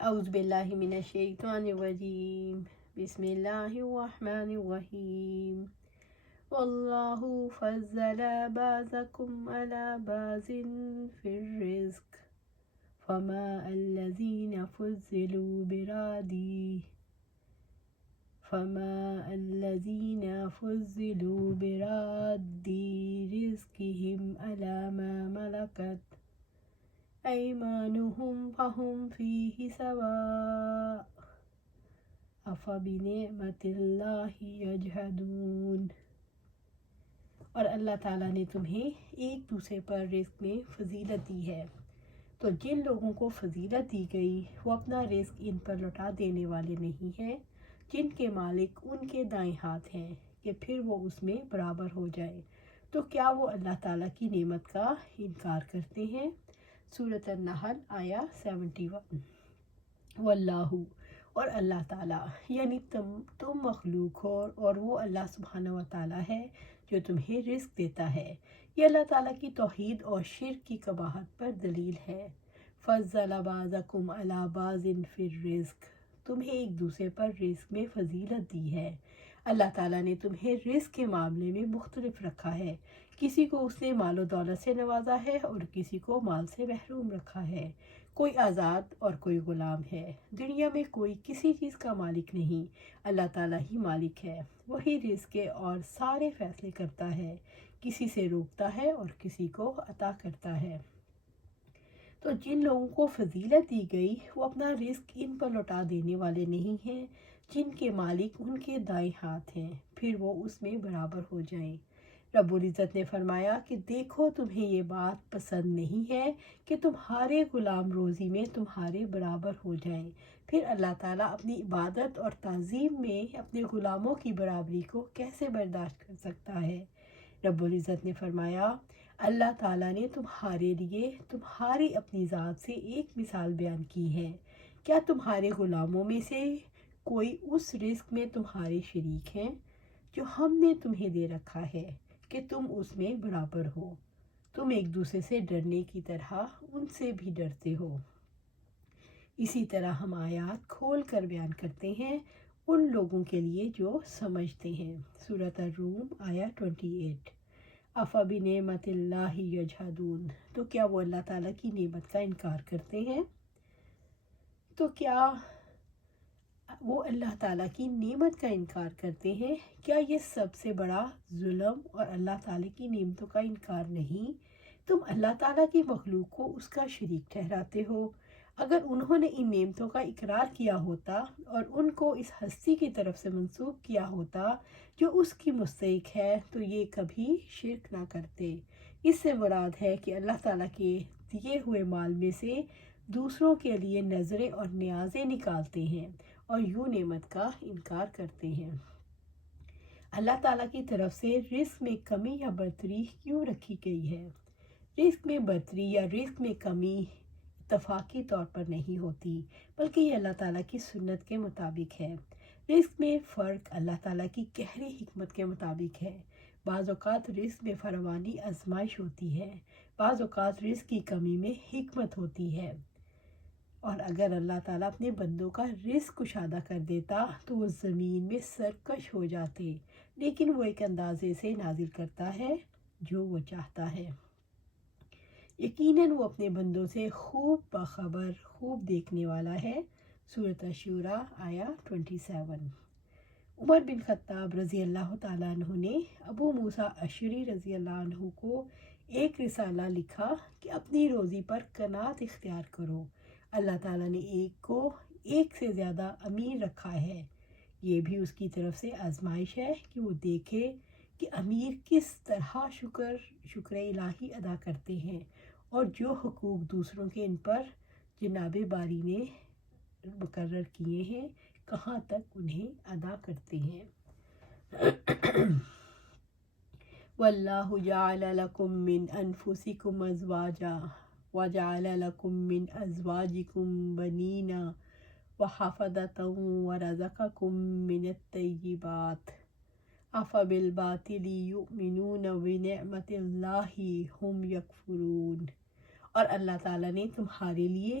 اعوذ باللہ من الشیطان الرجیم، بسم اللہ الرحمن الرحیم۔ واللہ فضل بعضکم علی بعض فی الرزق فما الذین فضلوا براد رزقهم علی ما ملکت ایمانہم فہم فیہ سواء افبنعمت اللہ یجحدون۔ اور اللہ تعالیٰ نے تمہیں ایک دوسرے پر رزق میں فضیلت دی ہے، تو جن لوگوں کو فضیلت دی گئی وہ اپنا رزق ان پر لوٹا دینے والے نہیں ہیں جن کے مالک ان کے دائیں ہاتھ ہیں کہ پھر وہ اس میں برابر ہو جائے، تو کیا وہ اللہ تعالیٰ کی نعمت کا انکار کرتے ہیں؟ سورۃ النحل آیا 71۔ واللہ، اور اللہ تعالیٰ، یعنی تم مخلوق ہو اور وہ اللہ سبحانہ و تعالیٰ ہے جو تمہیں رزق دیتا ہے۔ یہ اللہ تعالیٰ کی توحید اور شرک کی قباحت پر دلیل ہے۔ فضل بعضکم علی بعض فی الرزق، تمہیں ایک دوسرے پر رزق میں فضیلت دی ہے۔ اللہ تعالیٰ نے تمہیں رزق کے معاملے میں مختلف رکھا ہے، کسی کو اس نے مال و دولت سے نوازا ہے اور کسی کو مال سے محروم رکھا ہے، کوئی آزاد اور کوئی غلام ہے۔ دنیا میں کوئی کسی چیز کا مالک نہیں، اللہ تعالیٰ ہی مالک ہے، وہی رزق اور سارے فیصلے کرتا ہے، کسی سے روکتا ہے اور کسی کو عطا کرتا ہے۔ تو جن لوگوں کو فضیلت دی گئی وہ اپنا رزق ان پر لوٹا دینے والے نہیں ہیں جن کے مالک ان کے دائیں ہاتھ ہیں، پھر وہ اس میں برابر ہو جائیں۔ رب العزت نے فرمایا کہ دیکھو تمہیں یہ بات پسند نہیں ہے کہ تمہارے غلام روزی میں تمہارے برابر ہو جائیں، پھر اللہ تعالیٰ اپنی عبادت اور تعظیم میں اپنے غلاموں کی برابری کو کیسے برداشت کر سکتا ہے؟ رب العزت نے فرمایا، اللہ تعالیٰ نے تمہارے لیے تمہاری اپنی ذات سے ایک مثال بیان کی ہے، کیا تمہارے غلاموں میں سے کوئی اس رزق میں تمہارے شریک ہیں جو ہم نے تمہیں دے رکھا ہے کہ تم اس میں برابر ہو؟ تم ایک دوسرے سے ڈرنے کی طرح ان سے بھی ڈرتے ہو۔ اسی طرح ہم آیات کھول کر بیان کرتے ہیں ان لوگوں کے لیے جو سمجھتے ہیں۔ سورۃ الروم آیا 28۔ افبنعمت اللہ یجحدون، تو کیا وہ اللہ تعالیٰ کی نعمت کا انکار کرتے ہیں؟ تو کیا وہ اللہ تعالیٰ کی نعمت کا انکار کرتے ہیں؟ کیا یہ سب سے بڑا ظلم اور اللہ تعالیٰ کی نعمتوں کا انکار نہیں؟ تم اللہ تعالیٰ کی مخلوق کو اس کا شریک ٹھہراتے ہو۔ اگر انہوں نے ان نعمتوں کا اقرار کیا ہوتا اور ان کو اس ہستی کی طرف سے منسوب کیا ہوتا جو اس کی مستحق ہے تو یہ کبھی شرک نہ کرتے۔ اس سے مراد ہے کہ اللہ تعالیٰ کے دیے ہوئے مال میں سے دوسروں کے لیے نظریں اور نیازیں نکالتے ہیں اور یوں نعمت کا انکار کرتے ہیں۔ اللہ تعالیٰ کی طرف سے رزق میں کمی یا برتری کیوں رکھی گئی ہے؟ رزق میں برتری یا رزق میں کمی اتفاقی طور پر نہیں ہوتی، بلکہ یہ اللہ تعالیٰ کی سنت کے مطابق ہے۔ رزق میں فرق اللہ تعالیٰ کی گہری حکمت کے مطابق ہے۔ بعض اوقات رزق میں فراوانی آزمائش ہوتی ہے، بعض اوقات رزق کی کمی میں حکمت ہوتی ہے۔ اور اگر اللہ تعالیٰ اپنے بندوں کا رزق کشادہ کر دیتا تو وہ زمین میں سرکش ہو جاتے، لیکن وہ ایک اندازے سے نازل کرتا ہے جو وہ چاہتا ہے۔ یقیناً وہ اپنے بندوں سے خوب باخبر، خوب دیکھنے والا ہے۔ سورۃ الشورى آیا 27۔ عمر بن خطاب رضی اللہ تعالیٰ عنہ نے ابو موسیٰ اشعری رضی اللہ عنہ کو ایک رسالہ لکھا کہ اپنی روزی پر قناعت اختیار کرو، اللہ تعالیٰ نے ایک کو ایک سے زیادہ امیر رکھا ہے، یہ بھی اس کی طرف سے آزمائش ہے کہ وہ دیکھے کہ امیر کس طرح شکر الہی ادا کرتے ہیں اور جو حقوق دوسروں کے ان پر جناب باری نے مقرر کیے ہیں کہاں تک انہیں ادا کرتے ہیں۔ واللہ جعل لکم من انفسکم ازواجا وجعل لکم من ازواجکم بنین وحفدۃ ورزقکم من الطیبات افبالباطل یؤمنون ونعمت اللہ ہم یکفرون۔ اور اللہ تعالیٰ نے تمہارے لیے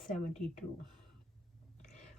72।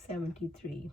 73।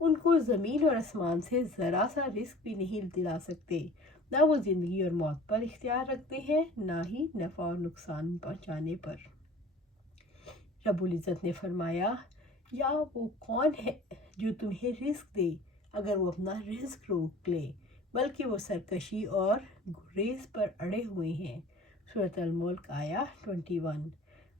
ان کو زمین اور آسمان سے ذرا سا رزق بھی نہیں دلا سکتے، نہ وہ زندگی اور موت پر اختیار رکھتے ہیں، نہ ہی نفع اور نقصان پہنچانے پر۔ رب العزت نے فرمایا، یا وہ کون ہے جو تمہیں رزق دے اگر وہ اپنا رزق روک لے، بلکہ وہ سرکشی اور گریز پر اڑے ہوئے ہیں۔ سورۃ الملک آیا 21۔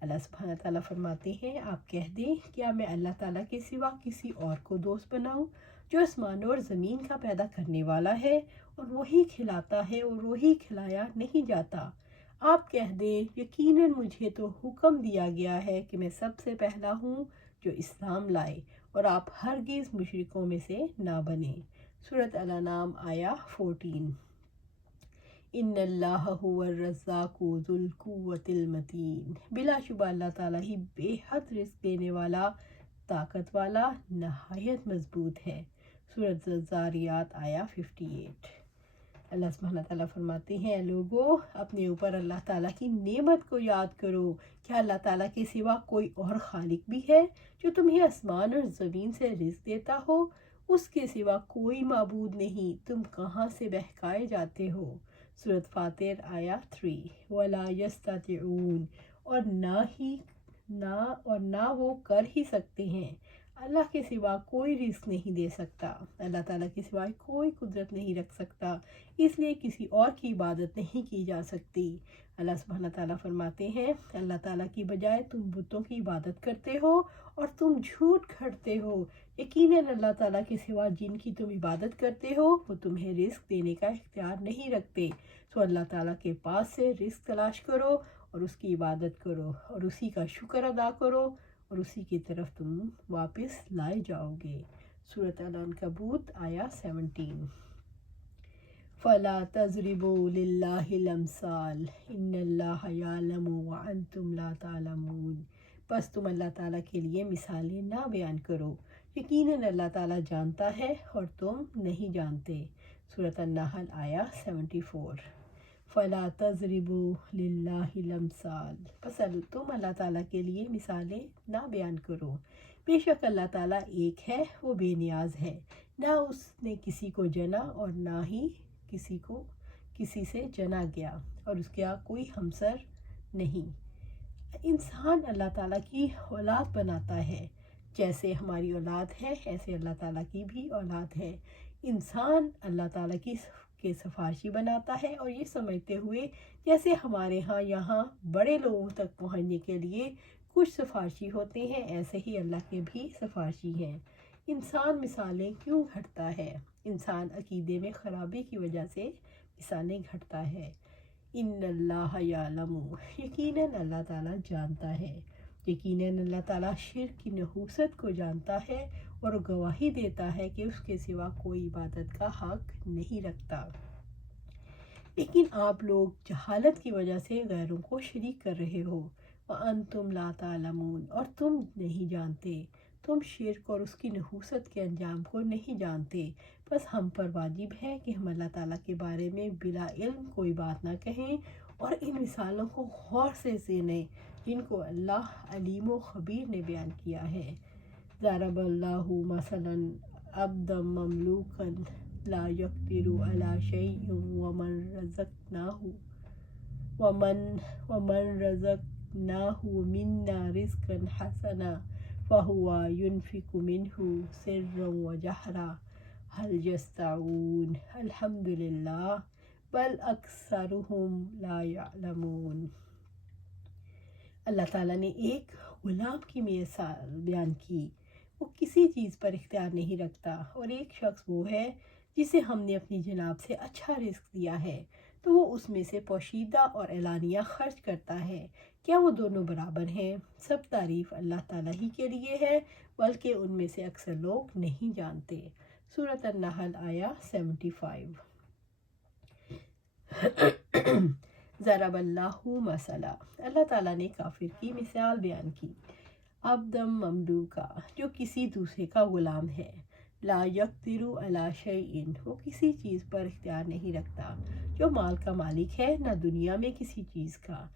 اللہ سبحانہ تعالیٰ فرماتے ہیں، آپ کہہ دیں، کیا میں اللہ تعالیٰ کے سوا کسی اور کو دوست بناؤں جو آسمانوں اور زمین کا پیدا کرنے والا ہے، اور وہی کھلاتا ہے اور وہی کھلایا نہیں جاتا۔ آپ کہہ دیں، یقیناً مجھے تو حکم دیا گیا ہے کہ میں سب سے پہلا ہوں جو اسلام لائے، اور آپ ہرگز مشرکوں میں سے نہ بنیں۔ سورۃ الانعام آیا 14۔ ان اللہ هو الرزاق ذو القوۃ المتین، بلا شبہ اللہ تعالیٰ ہی بے حد رزق دینے والا، طاقت والا، نہایت مضبوط ہے۔ سورۃ الذاریات آیا 58۔ اللہ سبحانہ تعالیٰ فرماتے ہیں، لوگو اپنے اوپر اللہ تعالیٰ کی نعمت کو یاد کرو، کیا اللہ تعالیٰ کے سوا کوئی اور خالق بھی ہے جو تمہیں آسمان اور زمین سے رزق دیتا ہو؟ اس کے سوا کوئی معبود نہیں، تم کہاں سے بہکائے جاتے ہو؟ سورۃ فاطر آیا 3۔ وَلَا يَسْتَطِعُونَ، اور نہ وہ کر ہی سکتے ہیں۔ اللہ کے سوا کوئی رزق نہیں دے سکتا، اللہ تعالیٰ کے سوا کوئی قدرت نہیں رکھ سکتا، اس لیے کسی اور کی عبادت نہیں کی جا سکتی۔ اللہ سبحانہ تعالیٰ فرماتے ہیں، اللہ تعالیٰ کی بجائے تم بتوں کی عبادت کرتے ہو اور تم جھوٹ کھڑتے ہو، یقیناً اللہ تعالیٰ کے سوا جن کی تم عبادت کرتے ہو وہ تمہیں رزق دینے کا اختیار نہیں رکھتے، سو اللہ تعالیٰ کے پاس سے رزق تلاش کرو اور اس کی عبادت کرو اور اسی کا شکر ادا کرو، اور اسی کی طرف تم واپس لائے جاؤ گے۔ سورۃ العنکبوت آیا 17۔ فَلَا تَضْرِبُوا لِلَّهِ الْأَمْثَالَ إِنَّ اللَّهَ يَعْلَمُ وَأَنْتُمْ لَا تَعْلَمُونَ، بس تم اللہ تعالیٰ کے لیے مثالیں نہ بیان کرو، یقیناً اللہ تعالیٰ جانتا ہے اور تم نہیں جانتے۔ سورۃ النحل آیا 74۔ فَلَا تَضْرِبُوا لِلَّهِ الْأَمْثَالَ، بس تم اللہ تعالیٰ کے لیے مثالیں نہ بیان کرو، بے شک اللہ تعالیٰ ایک ہے، وہ بے نیاز ہے، نہ اس نے کسی کو جنا اور نہ ہی کسی سے جنا گیا، اور اس کا کوئی ہمسر نہیں۔ انسان اللہ تعالیٰ کی اولاد بناتا ہے، جیسے ہماری اولاد ہے ایسے اللہ تعالیٰ کی بھی اولاد ہے۔ انسان اللہ تعالیٰ کے سفارشی بناتا ہے، اور یہ سمجھتے ہوئے جیسے ہمارے یہاں بڑے لوگوں تک پہنچنے کے لیے کچھ سفارشی ہوتے ہیں، ایسے ہی اللہ کے بھی سفارشی ہیں۔ انسان مثالیں کیوں گھڑتا ہے؟ انسان عقیدے میں خرابی کی وجہ سے مثالیں گھڑتا ہے۔ ان اللہ یعلم، یقیناً اللہ تعالیٰ جانتا ہے، یقیناً اللہ تعالیٰ شرک کی نحوست کو جانتا ہے اور گواہی دیتا ہے کہ اس کے سوا کوئی عبادت کا حق نہیں رکھتا۔ لیکن آپ لوگ جہالت کی وجہ سے غیروں کو شریک کر رہے ہو، وَأَنْتُمْ لَا تَعْلَمُونَ، اور تم نہیں جانتے، تم شرک اور اس کی نحوست کے انجام کو نہیں جانتے۔ بس ہم پر واجب ہے کہ ہم اللہ تعالیٰ کے بارے میں بلا علم کوئی بات نہ کہیں، اور ان مثالوں کو غور سے سنیں جن کو اللہ علیم و خبیر نے بیان کیا ہے۔ ضرب اللہ مثلا عبدا مملوکا لا يقدر على شيء ومن رزقناه منا رزقا حسنا فهو ينفق منه سرا وجهرا هل يستطيعون الحمد لله بل اکثرهم لا يعلمون۔ اللہ تعالیٰ نے ایک غلام کی مثال بیان کی، وہ کسی چیز پر اختیار نہیں رکھتا، اور ایک شخص وہ ہے جسے ہم نے اپنی جناب سے اچھا رزق دیا ہے تو وہ اس میں سے پوشیدہ اور اعلانیہ خرچ کرتا ہے، کیا وہ دونوں برابر ہیں؟ سب تعریف اللہ تعالیٰ ہی کے لیے ہے، بلکہ ان میں سے اکثر لوگ نہیں جانتے۔ سورۃ النحل آیا 75۔ ضرب اللہ مثلا، اللہ تعالیٰ نے کافر کی مثال بیان کی، عبدم مملوکا، جو کسی دوسرے کا غلام ہے، لا یقدر علی شیء، وہ کسی چیز پر اختیار نہیں رکھتا، جو مال کا مالک ہے نہ دنیا میں کسی چیز کا،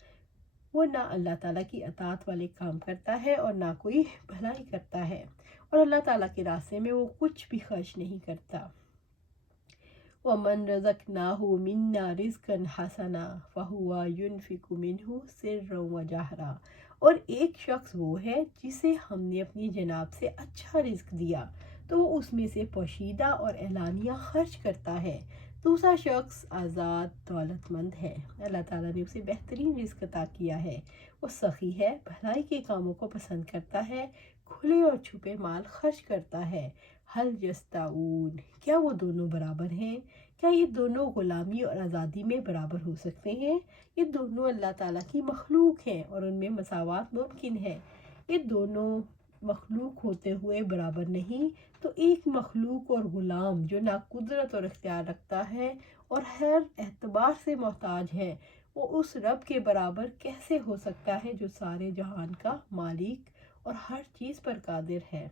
وہ نہ اللہ تعالیٰ کی اطاعت والے کام کرتا ہے اور نہ کوئی بھلائی کرتا ہے، اور اللہ تعالیٰ کے راستے میں وہ کچھ بھی خرچ نہیں کرتا۔ وَمَنْ رَزَقْنَاهُ مِنَّا رِزْقًا حَسَنًا فَهُوَ يُنْفِقُ مِنْهُ سِرًّا وَجَهْرًا، اور ایک شخص وہ ہے جسے ہم نے اپنی جناب سے اچھا رزق دیا تو وہ اس میں سے پوشیدہ اور اعلانیہ خرچ کرتا ہے۔ دوسرا شخص آزاد دولت مند ہے، اللہ تعالیٰ نے اسے بہترین رزق عطا کیا ہے، وہ سخی ہے، بھلائی کے کاموں کو پسند کرتا ہے، کھلے اور چھپے مال خرچ کرتا ہے۔ حل یستوون، کیا وہ دونوں برابر ہیں؟ کیا یہ دونوں غلامی اور آزادی میں برابر ہو سکتے ہیں؟ یہ دونوں اللہ تعالیٰ کی مخلوق ہیں اور ان میں مساوات ممکن ہے۔ یہ دونوں مخلوق ہوتے ہوئے برابر نہیں، تو ایک مخلوق اور غلام جو نہ قدرت اور اختیار رکھتا ہے اور ہر اعتبار سے محتاج ہے، وہ اس رب کے برابر کیسے ہو سکتا ہے جو سارے جہان کا مالک اور ہر چیز پر قادر ہے۔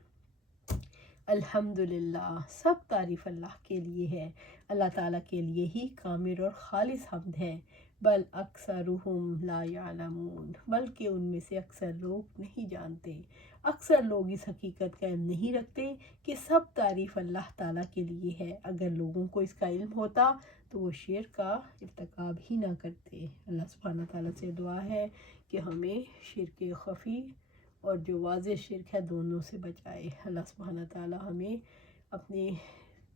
الحمدللہ، سب تعریف اللہ کے لیے ہے، اللہ تعالیٰ کے لیے ہی کامل اور خالص حمد ہے۔ بل اکثرہم لا یعلمون، بلکہ ان میں سے اکثر لوگ نہیں جانتے، اکثر لوگ اس حقیقت کا علم نہیں رکھتے کہ سب تعریف اللہ تعالیٰ کے لیے ہے۔ اگر لوگوں کو اس کا علم ہوتا تو وہ شرک کا ارتکاب ہی نہ کرتے۔ اللہ سبحانہ تعالیٰ سے دعا ہے کہ ہمیں شرک خفی اور جو واضح شرک ہے دونوں سے بچائے۔ اللہ سبحانہ تعالیٰ ہمیں اپنے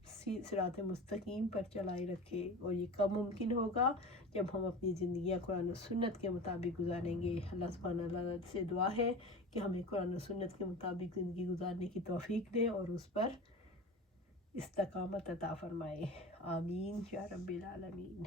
صراط مستقیم پر چلائے رکھے، اور یہ کب ممکن ہوگا؟ جب ہم اپنی زندگیاں قرآن و سنت کے مطابق گزاریں گے۔ اللہ سبحانہ تعالیٰ سے دعا ہے کہ ہمیں قرآن و سنت کے مطابق زندگی گزارنے کی توفیق دے اور اس پر استقامت عطا فرمائے۔ آمین یا رب العالمین۔